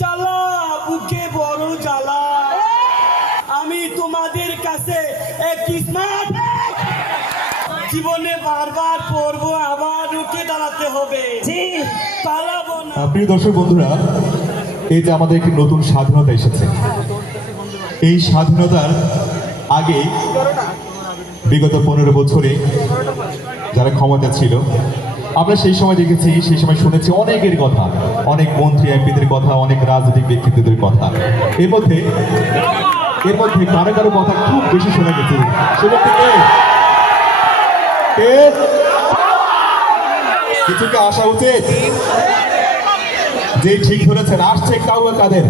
জ্বালা বুকে বড় জ্বালা। আমি তোমাদের কাছে একটি স্মার্ট জীবনে বারবার পড়ব আবার উঠে দাঁড়াতে হবে। জি। পালাবো না। প্রিয় দর্শক বন্ধুরা এই যে আমাদের একটি নতুন স্বাধীনতা এসেছে। এই স্বাধীনতার আগে বিগত পনেরো বছরে যারা ক্ষমতা ছিল আমরা সেই সময় দেখেছি, সেই সময় শুনেছি অনেকের কথা। অনেক মন্ত্রী, এমপিদের কথা, অনেক রাজনৈতিক ব্যক্তিত্বদের কথা। এর মধ্যে এর মধ্যে কারও কারও কথা খুব বেশি শোনা গেছে। সে বলতে কে? কে? আসা উচিত। যে ঠিক ধরেছেন, আসছে কাউয়া কাদের?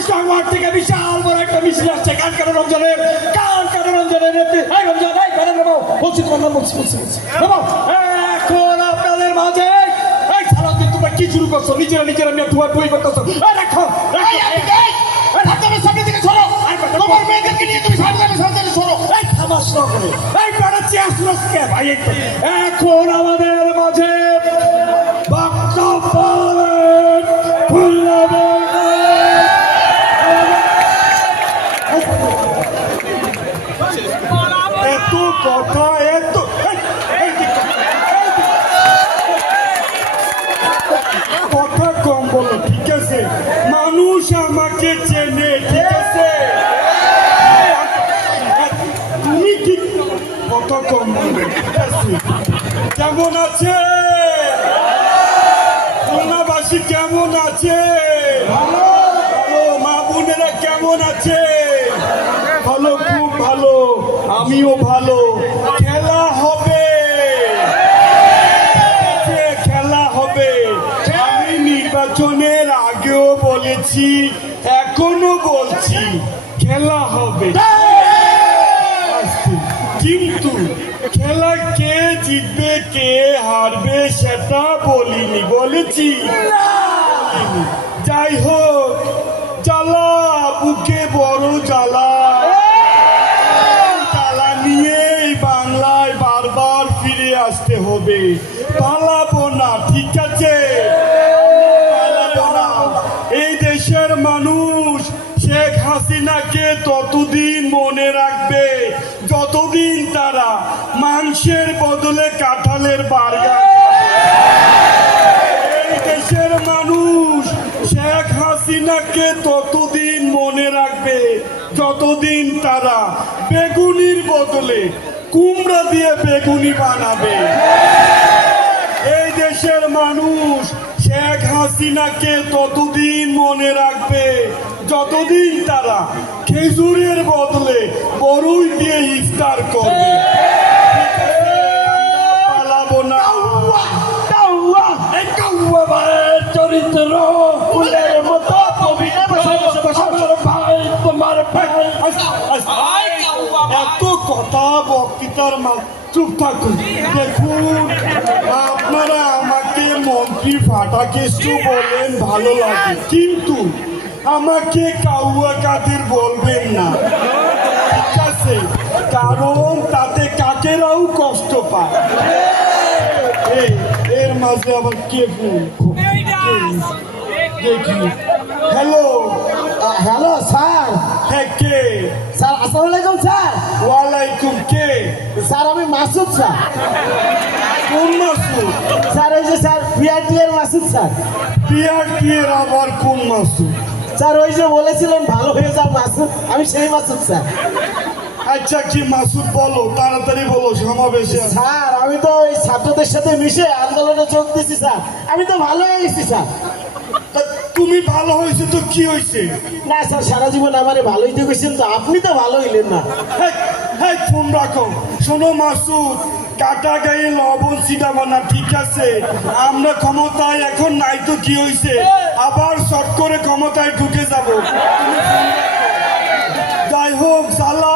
পঁয়ত্রিশ নং ওয়ার্ড থেকে বিশাল বড় একটা মিছিল আসছে। কান কাটা রমজানের কান কাটা রমজানের এই রমজান এই কেন নেব। বলছি তোমার নাম বলছি বলছি এখন আপনাদের মাঝে এই সারা দিন তোমরা কি শুরু করছ? নিজেরা নিজেরা নিয়ে ধোয়া ধুই করতেছো। রাখো সামনে দিকে সরো। তোমার মেয়েদেরকে নিয়ে তুমি সামনে সামনে সামনে এই থামাস না করে এই বেড়াচ্ছি আসলাস কে ভাই এই তো। এখন আমাদের কথা কম বলো, ঠিক আছে? মানুষ আমাকে চেনে, ঠিক আছে? তুমি কি কথা কম বলো, ঠিক আছে? কেমন আছে? খুলনাবাসী কেমন আছে? মা বোনেরা কেমন আছে? ভালো, খুব ভালো। আমিও ভালো। নির্বাচনের আগেও বলেছি এখনও বলছি, খেলা হবে। কিন্তু খেলা কে জিতবে, কে হারবে, সেটা বলিনি, বলেছি। যাই হোক, জ্বালা, বুকে বড় জ্বালা। জ্বালা নিয়ে বাংলায় বারবার ফিরে আসতে হবে। পালাবো না, ঠিক আছে? যতদিন তারা মাংসের বদলে কাঁঠালের বার্গার? দেশের মানুষ শেখ হাসিনাকে ততদিন মনে রাখবে, যতদিন তারা বেগুনির বদলে কুমড়া দিয়ে বেগুনি বানাবে। এই দেশের মানুষ শেখ হাসিনাকে ততদিন মনে রাখবে, যতদিন তারা খেজুরের বদলে ইফতার করবে। চরিত্র ফুলের মতো তোমার ভাই। এত কথা বক্তৃতার মা- চুপ থাকুন। দেখুন আপনারা আমাকে মন্ত্রী ফাটা কেষ্টু বলেন ভালো লাগে। কিন্তু আমাকে কাউয়া কাদের বলবেন না? ঠিক আছে? কারণ তাতে কাকেরাও কষ্ট পায়। এর মাঝে আবার কে দেখি হ্যালো হ্যালো স্যার হ্যাঁ কে? স্যার আসসালামু আলাইকুম স্যার। ওয়ালাইকুম কে? স্যার আমি মাসুদ স্যার। কোন মাসুদ? স্যার ওই যে স্যার বিআরটি এর মাসুদ স্যার। পিআরটি এর আবার কোন মাসুদ? স্যার ওই যে বলেছিলেন ভালো হয়ে যাও মাসুদ। আমি সেই মাসুদ স্যার। আচ্ছা কি মাসুদ বলো? তাড়াতাড়ি বলো সমাবেশে স্যার আমি তো ওই ছাত্রদের সাথে মিশে আন্দোলনে যোগ দিছি স্যার। আমি তো ভালো হয়ে গেছি স্যার। তা তুমি ভালো হয়েছে তো কি হয়েছে? না স্যার সারা জীবন আমারে ভালোই তো গেছেন তো আপনি তো ভালো হইলেন না। হ্যাঁ, ফোন রাখো। শোনো মাসুদ কাটা গায়ে লবণ ছিটাবো না ঠিক আছে? আমরা ক্ষমতায় এখন নাই তো কি হয়েছে আবার শর্ট করে ক্ষমতায় ঢুকে যাব। যাই হোক জ্বালা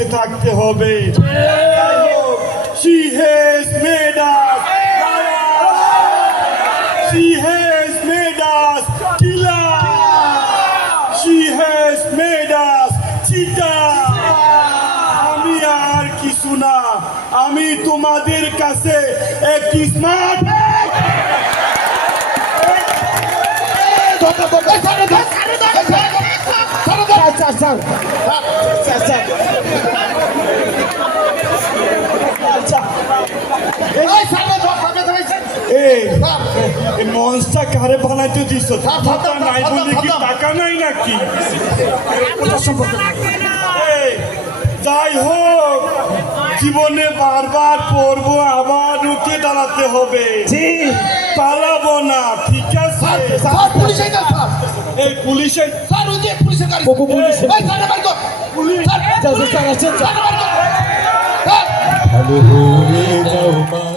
বেঁচে থাকতে হবে she has made us she has made us killer she has made us cheater আমি আর কিছু না আমি তোমাদের কাছে একটি স্মার্ট স্যার স্যার আচ্ছা মঞ্চটা কারে বানাইতে নাই কি টাকা নাই নাকি যাই হোক জীবনে বারবার পড়ব আবার উঠে দাঁড়াতে হবে পালাবো না ঠিক আছে স্যার পুলিশ এই পুলিশের স্যার ওই যে পুলিশের গাড়ি কোকো পুলিশের ভাই স্যার বাড়ি কর পুলিশ স্যার স্যার আসেন স্যার কর স্যার হয়ে যাও মা